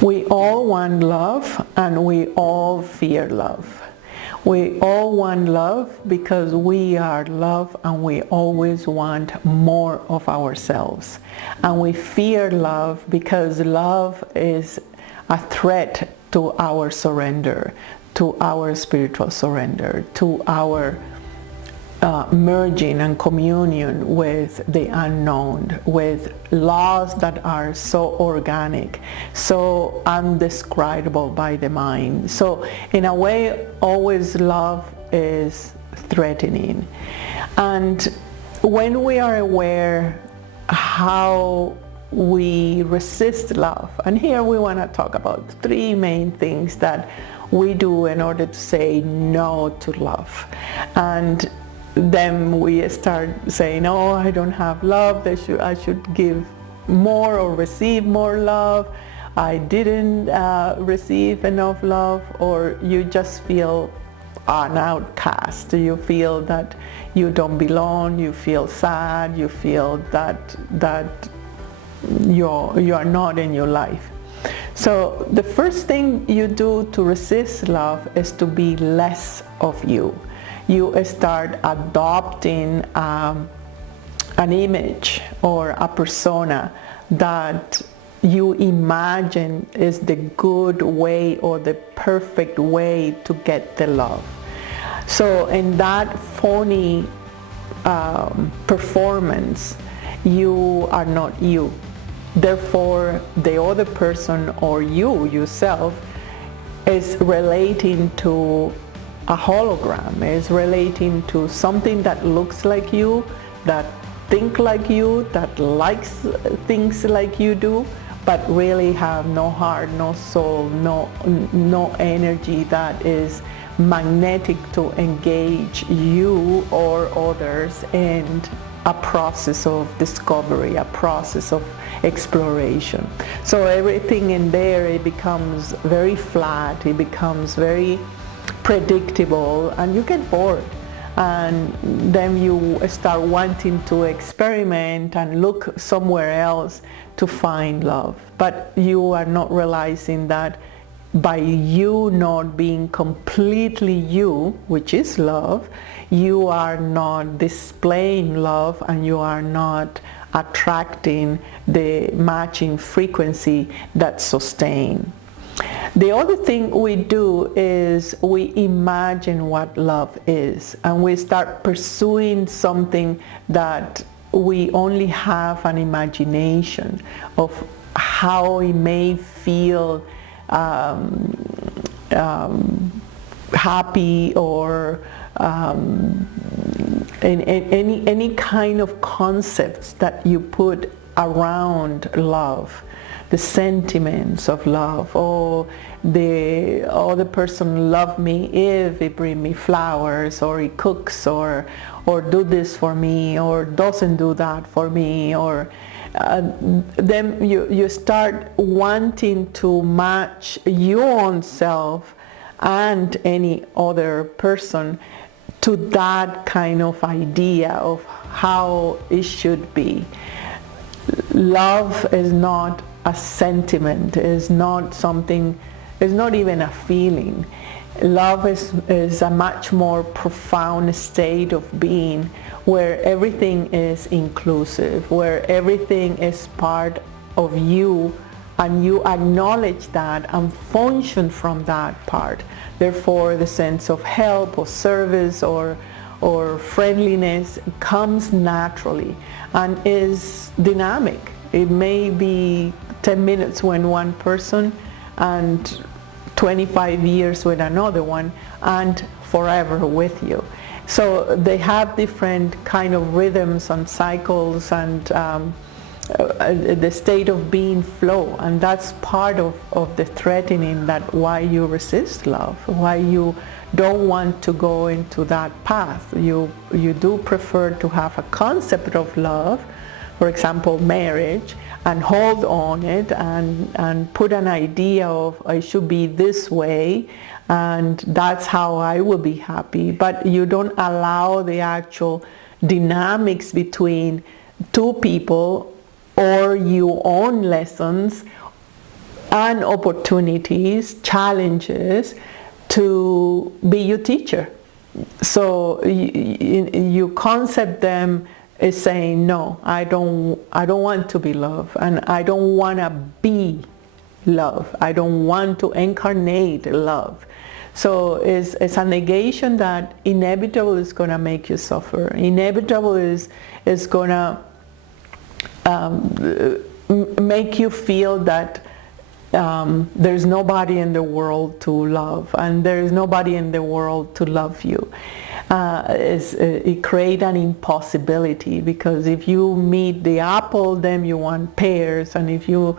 We all want love and we all fear love. We all want love because we are love and we always want more of ourselves. And we fear love because love is a threat to our surrender, to our spiritual surrender, to our merging and communion with the unknown, with laws that are so organic, so undescribable by the mind. So in a way, always love is threatening. And when we are aware how we resist love, and here we want to talk about three main things that we do in order to say no to love. And then we start saying, oh, I don't have love, I should give more or receive more love, I didn't receive enough love, or you just feel an outcast, you feel that you don't belong, you feel sad, you feel that you are not in your life. So the first thing you do to resist love is to be less of you. You start adopting an image or a persona that you imagine is the good way or the perfect way to get the love. So in that phony performance, you are not you. Therefore, the other person or you yourself is relating to a hologram, is relating to something that looks like you, that think like you, that likes things like you do, but really have no heart, no soul, no energy that is magnetic to engage you or others in a process of discovery, a process of exploration. So everything in there, it becomes very flat, it becomes very predictable, and you get bored, and then you start wanting to experiment and look somewhere else to find love. But you are not realizing that by you not being completely you, which is love, you are not displaying love and you are not attracting the matching frequency that sustains. The other thing we do is we imagine what love is, and we start pursuing something that we only have an imagination of how it may feel happy, or in any kind of concepts that you put around love. The sentiments of love. Oh, the other person love me if he bring me flowers, or he cooks, or do this for me, or doesn't do that for me, or then you start wanting to match your own self and any other person to that kind of idea of how it should be. Love is not a sentiment, is not something, is not even a feeling. Love is a much more profound state of being, where everything is inclusive, where everything is part of you, and you acknowledge that and function from that part. Therefore, the sense of help or service or friendliness comes naturally and is dynamic. It may be 10 minutes with one person and 25 years with another one, and forever with you. So they have different kind of rhythms and cycles, and the state of being flow, and that's part of the threatening, that why you resist love, why you don't want to go into that path. You do prefer to have a concept of love, for example marriage, and hold on it and put an idea of I should be this way, and that's how I will be happy. But you don't allow the actual dynamics between two people, or your own lessons, and opportunities, challenges to be your teacher. So you concept them as saying, no, I don't want to be love, and I don't want to be love. I don't want to incarnate love. So it's a negation that inevitable is going to make you suffer. Inevitable is going to make you feel that there's nobody in the world to love, and there's nobody in the world to love you. It creates an impossibility, because if you meet the apple, then you want pears, and if you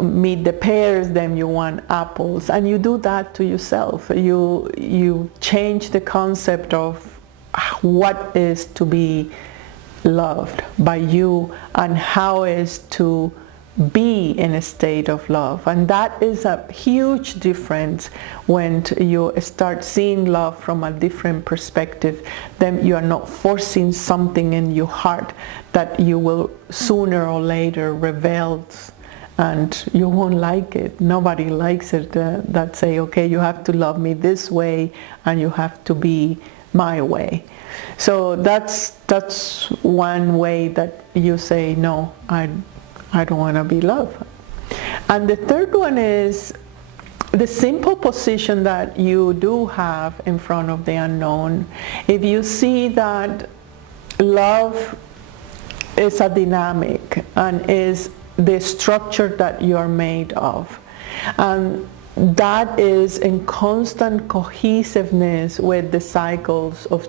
meet the pears, then you want apples, and you do that to yourself. You change the concept of what is to be loved by you and how is to be in a state of love. And that is a huge difference when you start seeing love from a different perspective. Then you are not forcing something in your heart that you will sooner or later reveal, and you won't like it. Nobody likes it, that say, okay, you have to love me this way and you have to be my way. So that's one way that you say, no, I don't want to be loved. And the third one is the simple position that you do have in front of the unknown. If you see that love is a dynamic and is the structure that you are made of, and that is in constant cohesiveness with the cycles of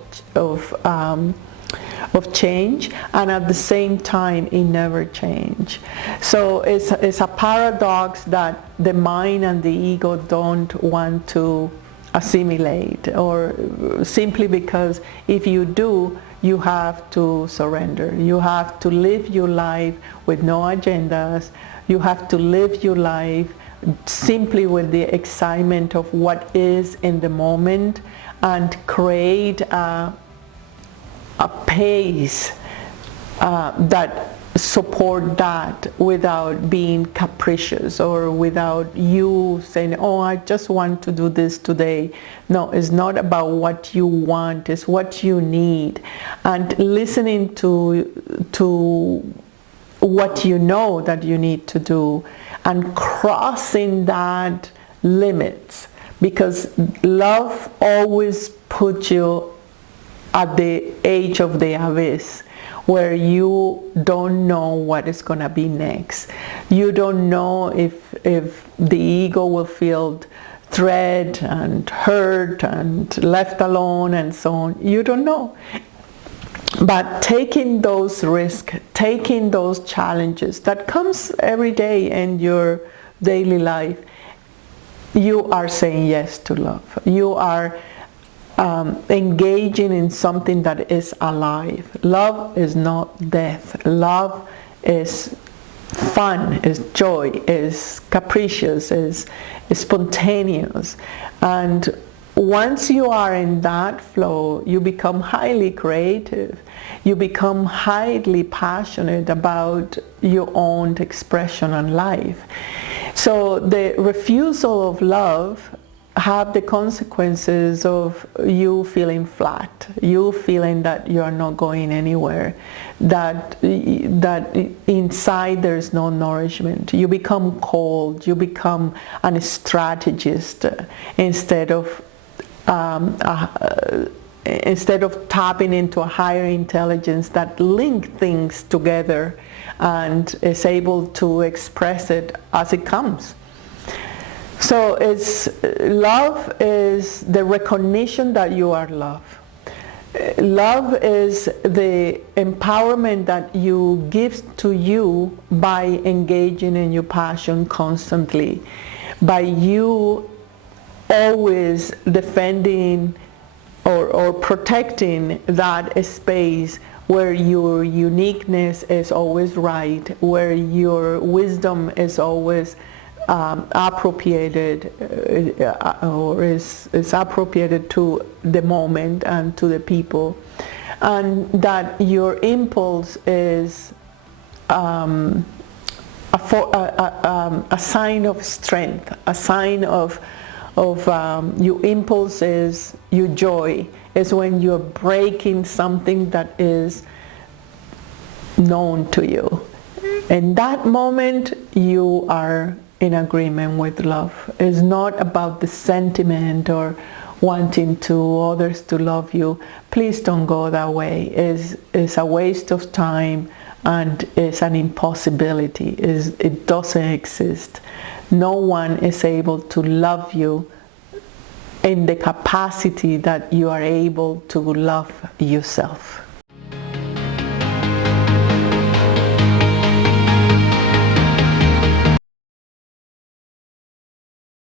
change, and at the same time it never change. So it's a paradox that the mind and the ego don't want to assimilate, or simply because if you do, you have to surrender. You have to live your life with no agendas. You have to live your life simply with the excitement of what is in the moment, and create a pace that support that without being capricious, or without you saying, oh, I just want to do this today. No, it's not about what you want, it's what you need. And listening to what you know that you need to do, and crossing that limits, because love always puts you at the edge of the abyss, where you don't know what is going to be next. You don't know if the ego will feel threat and hurt and left alone and so on. You don't know. But taking those risks, taking those challenges that comes every day in your daily life, you are saying yes to love. You are engaging in something that is alive. Love is not death. Love is fun, is joy, is capricious, is spontaneous. And once you are in that flow, you become highly creative. You become highly passionate about your own expression and life. So the refusal of love have the consequences of you feeling flat, you feeling that you are not going anywhere, that inside there is no nourishment. You become cold, you become a strategist instead of tapping into a higher intelligence that link things together and is able to express it as it comes. So love is the recognition that you are love. Love is the empowerment that you give to you by engaging in your passion constantly, by you always defending or protecting that space where your uniqueness is always right, where your wisdom is always appropriated or is appropriated to the moment and to the people, and that your impulse is a sign of strength, a sign of your impulses, your joy, is when you're breaking something that is known to you. In that moment, you are in agreement with love. It's not about the sentiment or wanting to others to love you. Please don't go that way. It's a waste of time, and it's an impossibility. It doesn't exist. No one is able to love you in the capacity that you are able to love yourself.